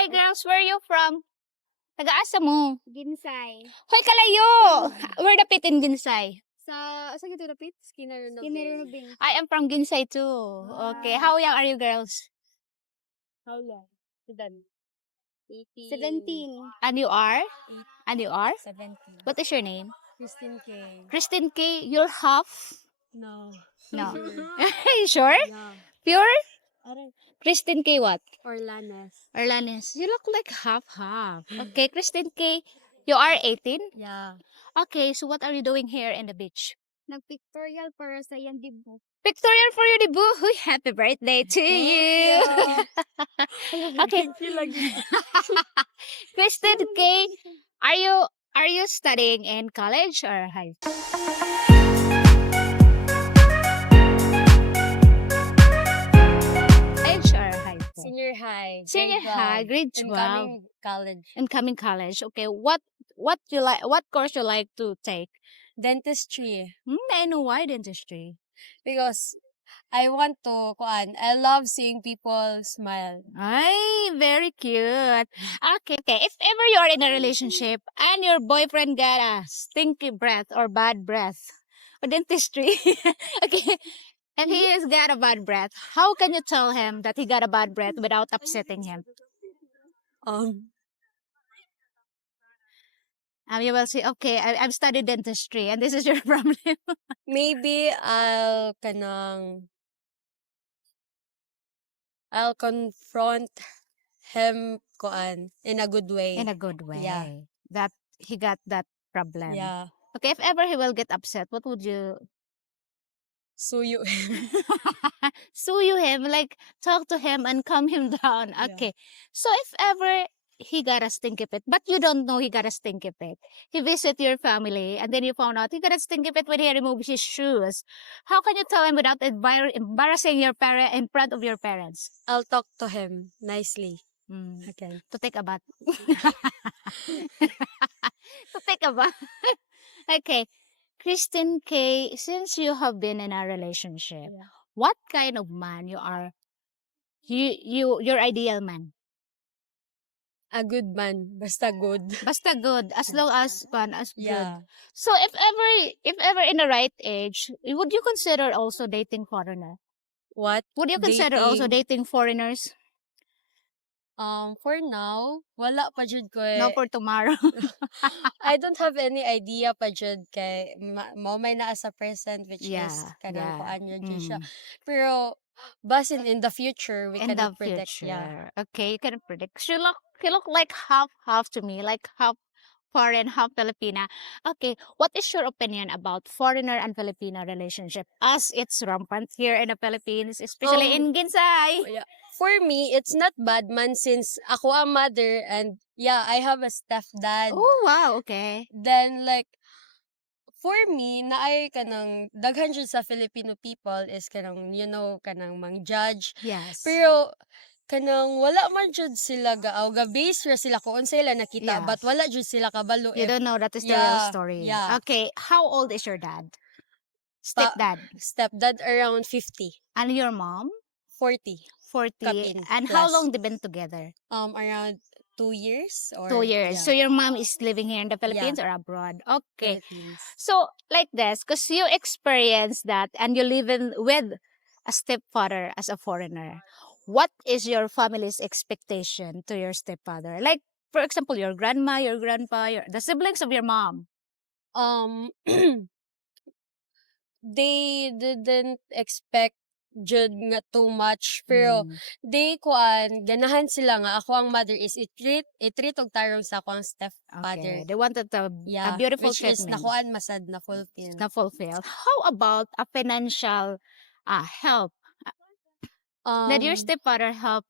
Hi girls, where are you from? Taga-asa mo? Ginsay. Hoy, kalayo! Where dapit in Ginsay? Sa gito dapit? Skinner Nubing. I am from Ginsay too. Okay, how young are you girls? How long? 17. And you are? And you are? 17. What is your name? Christine K. Christine K. You're half? No. No. You sure? Yeah. Pure? Aray. Christine K. what? Orlanes. Erlanes. You look like half-half. Okay, Christine K. You are 18? Yeah. Okay, so what are you doing here in the beach? Nag-pictorial para sa yan dibu. Pictorial for your debut. Huy, happy birthday to you. Okay. Thank you lagi. Kristen K, are you studying in college or high school? College or high school? Senior high. Senior high, grade 12. Incoming college. Incoming college. Okay, what you like? What course you like to take? Dentistry. I know why dentistry. Because I want to, I love seeing people smile. Ay, very cute. Okay. If ever you are in a relationship and your boyfriend got a stinky breath or bad breath, or dentistry, okay, and he has got a bad breath, how can you tell him that he got a bad breath without upsetting him? You will say, okay, I've studied dentistry and this is your problem. Maybe I'll confront him in a good way. In a good way. Yeah. That he got that problem. Yeah. Okay, if ever he will get upset, what would you So you sue you him, like talk to him and calm him down? Yeah. Okay. So if ever he got a stinky pit, but you don't know he got a stinky pit, he visit your family and then you found out he got a stinky pit when he removed his shoes. How can you tell him without embarrassing your parent in front of your parents? I'll talk to him nicely. Okay. To take a bath. To take a bath. Okay. Kristen K, since you have been in a relationship, Yeah. what kind of man you are? Your ideal man. A good man, basta good. Basta good, as long as good. Yeah. So if ever in the right age, would you consider also dating foreigner? What? Would you consider also dating foreigners? For now, wala pa jud ko No, for tomorrow. I don't have any idea pa jud kay mo may naa sa present which is kanang kuan yun jud siya. Pero basin in the future we In the cannot predict. future. Yeah. Okay, you can predict. She look like half to me, like half foreign, half Filipina. Okay, what is your opinion about foreigner and Filipino relationship as it's rampant here in the Philippines, especially in Ginsay? Yeah. For me, it's not bad man since ako a mother and yeah, I have a stepdad. Oh wow, okay. Then like for me, naay kanang daghan jud sa Filipino people is kanang kanang mang-judge. Yes. Pero kanang wala man jud sila ga-base ra sila kung unsa sila nakita but Yes. wala jud sila kabalo. You don't know that is the real Yeah, story. yeah. Okay, how old is your dad? Stepdad. Stepdad around 50, And your mom? 40. 40. Kapin And how plus. long they been together? Around 2 years or 2 years. yeah, So your mom is living here in the Philippines or abroad? Okay. Philippines. So like this, because you experienced that and you live in with a stepfather as a foreigner. What is your family's expectation to your stepfather? Like, for example, your grandma, your grandpa, the siblings of your mom. They didn't expect jud nga too much pero they ganahan sila nga ako ang mother is i-treat og tarong sa akong stepfather. Okay. They wanted a beautiful which is treatment. nakuan masad na fulfill. Na fulfill. How about a financial help? Did your stepfather help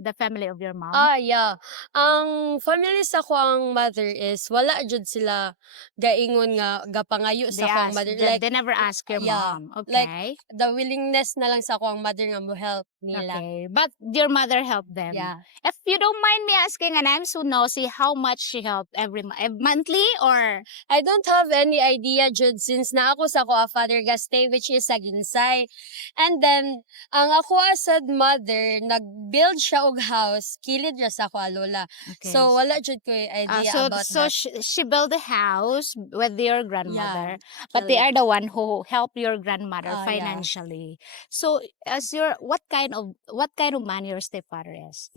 the family of your mom? Yeah. Ang family sa akong mother is wala jud sila gaingon nga gapangayo sa akong mother. They never ask your yeah, mom. like, Okay. The willingness na lang sa akong mother nga mo help nila. Okay. But your mother helped them. Yeah. If you don't mind me asking, and I'm so nosy, how much she helped every monthly or? I don't have any idea jud since na ako sa ako a father stay which is sa Ginsay. And then ang ako asad mother nag-build siya og house kilid ra sa ako lola. Okay. So wala jud ko idea about so that. she built a house with your Yeah. grandmother, but they are Kilid. the one who help your grandmother Yeah. financially. So as your what kind of man your stepfather is?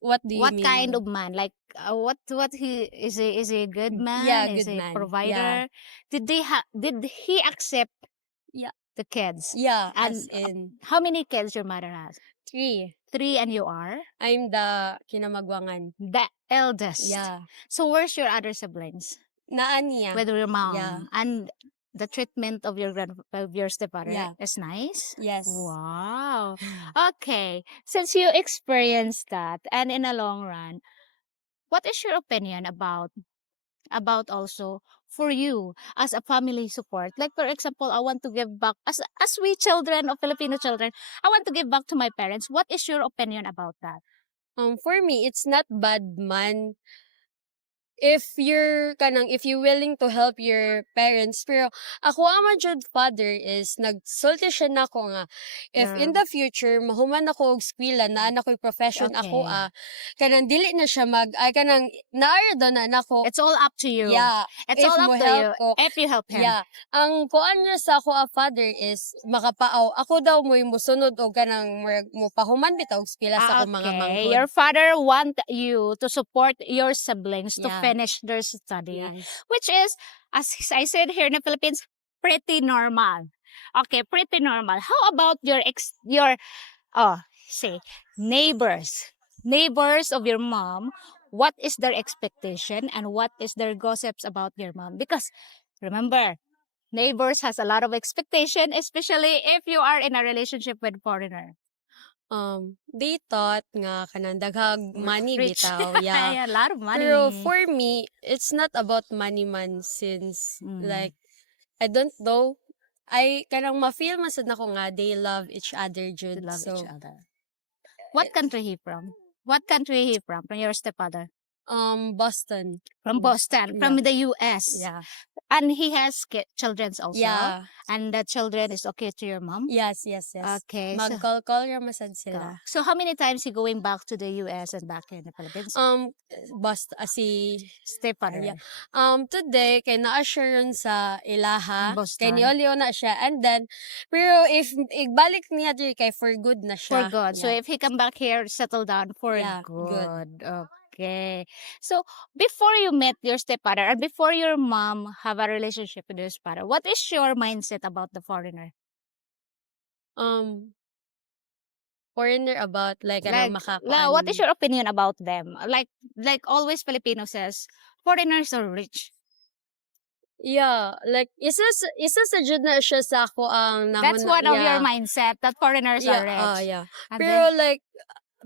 What do you What kind mean? of man? Like what he is he a good man? Yeah, Is good he a man. Yeah. provider? Did he accept Yeah. the kids? Yeah, And as in how many kids your mother has? 3. 3, and you are I'm the kinamagwangan. the eldest. Yeah. So where's your other siblings? Naa niya. With your mom. Yeah. And the treatment of your stepfather Yeah. is nice. Yes. Wow. Okay. Since you experienced that, and in the long run, what is your opinion about also for you as a family support? Like for example, I want to give back as we children of Filipino children, I want to give back to my parents. What is your opinion about that? For me, it's not bad man if you're willing to help your parents. Pero ako ang jud father is nagsulti siya nako nga if in the future mahuman ako og eskwela na anak ko'y profession ako Okay. kanang dili na siya kanang naara do na nako. It's all up to you. Yeah, It's if all mo up to help you ko. if you help him. Yeah. Ang kuan niya sa ako a father is makapaaw. Ako daw mo'y musunod og kanang mo pahuman bitaw og eskwela sa akong mga Okay. manghod. Your father want you to support your siblings to Yeah. finish their study, Yes. which is, as I said here in the Philippines, pretty normal. Okay, pretty normal. How about your say neighbors of your mom? What is their expectation and what is their gossips about your mom? Because remember, neighbors has a lot of expectation, especially if you are in a relationship with foreigner. They thought nga kanang daghag money Rich. bitaw. Yeah. A lot of money. Pero for me, it's not about money man since like I don't know. I kanang ma-feel man sad nako nga they love each other They jud. love So each other. What country he from? What country he from? From your stepfather? Boston. From Boston, Yeah. from the US. Yeah. And he has children also. Yeah. And the children is okay to your mom. Yes. Okay. So, Mag-call ra masad sila. so how many times he going back to the US and back here in the Philippines? Boston si Stepfather. Yeah. Today kay naa siya ron sa ilaha. Boston. Kay niolio na siya and then pero if igbalik niya diri kay for good na For siya. good. So Yeah. if he come back here, settle down for Yeah, good. Okay. So before you met your stepfather or before your mom have a relationship with your father, what is your mindset about the foreigner? Foreigner about like ano What is your opinion about them? Like always Filipino says, foreigners are rich. Yeah, like isa sa jud na siya sa ako ang That's one of your mindset that foreigners are rich. Yeah. And Pero like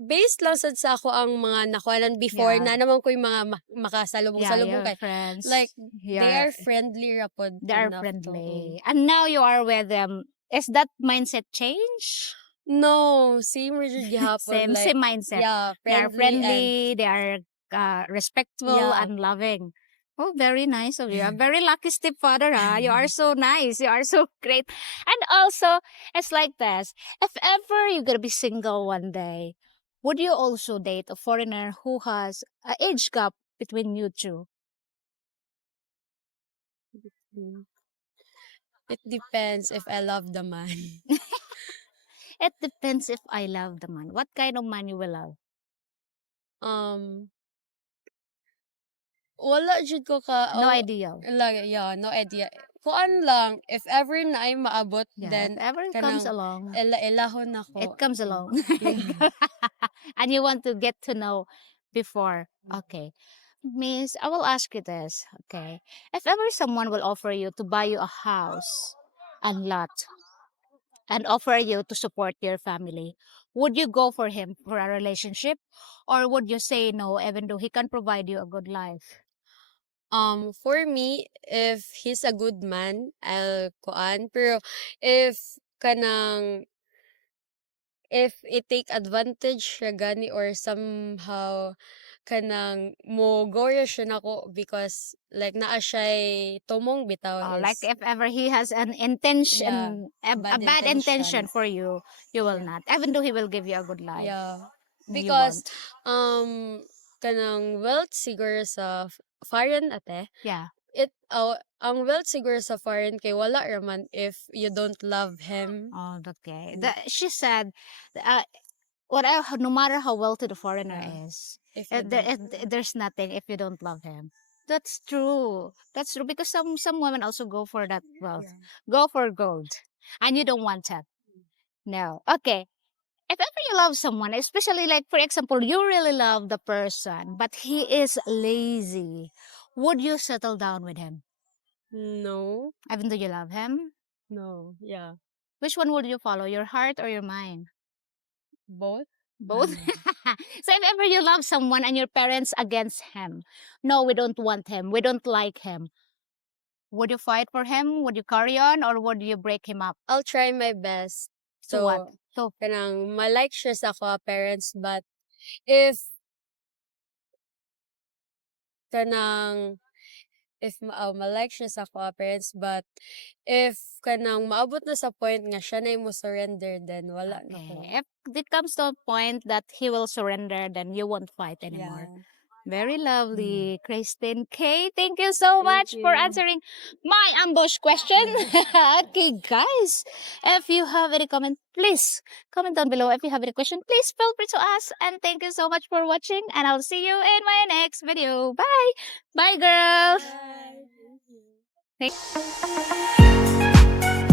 based lang sad sa ako ang mga nakuanan before Yeah. na naman ko yung mga makasalubong-salubong your kay friends. like they are friendly rapod. They are enough friendly. And now you are with them. Is that mindset change? No, same ra jud gihapon. Same mindset. Yeah, They are friendly. friendly, they are respectful Yeah. and loving. Oh, very nice of you. A very lucky stepfather, huh? You are so nice. You are so great. And also, it's like this. If ever you're gonna be single one day, would you also date a foreigner who has an age gap between you two? Mm. It depends if I love the man. It depends if I love the man. What kind of man you will love? Wala jud ko ka No idea. Yeah, no idea. Kuan lang if ever na ay maabot Yeah, then if ever it comes kanang along, elahon ako. it comes along. Yeah. And you want to get to know before. Okay. Miss, I will ask you this. Okay. If ever someone will offer you to buy you a house and lot and offer you to support your family, would you go for him for a relationship? Or would you say no, even though he can provide you a good life? For me, if he's a good man, I'll kuan. Pero if it take advantage siya gani or somehow kanang mo gore siya nako because like naa siya tumong bitaw Like is if ever he has an intention, a bad bad intention intention. for you, you will Yeah. not. Even though he will give you a good life. Yeah. You Because, won't. kanang wealth siguro sa foreign ate, Yeah. ang wealth siguro sa foreign kay wala raman if you don't love him. Oh, okay. Mm. She said, uh, whatever, no matter how wealthy the foreigner Yeah. is, If you don't. there's nothing if you don't love him. That's true. That's true because some women also go for that wealth, Yeah. go for gold, and you don't want that. No. Okay. If ever you love someone, especially like for example, you really love the person, but he is lazy, would you settle down with him, No. even though you love him? No. Yeah. Which one would you follow, your heart or your mind? Both. Both. So if ever you love someone and your parents against him, no, we don't want him, we don't like him, would you fight for him? Would you carry on or would you break him up? I'll try my best. To what? So, So kanang malike siya sa ako parents, but if kanang malike siya sa ako parents, but if kanang maabot na sa point nga siya na mo surrender, then wala na ko. okay, if it comes to a point that he will surrender, then you won't fight anymore. Yeah. Very lovely, Christine K. Thank you so Thank much for you. answering my ambush question. Okay, guys, if you have any comment, please comment down below. If you have any question, please feel free to ask. And thank you so much for watching. And I'll see you in my next video. Bye. Bye, girls. Bye. Thank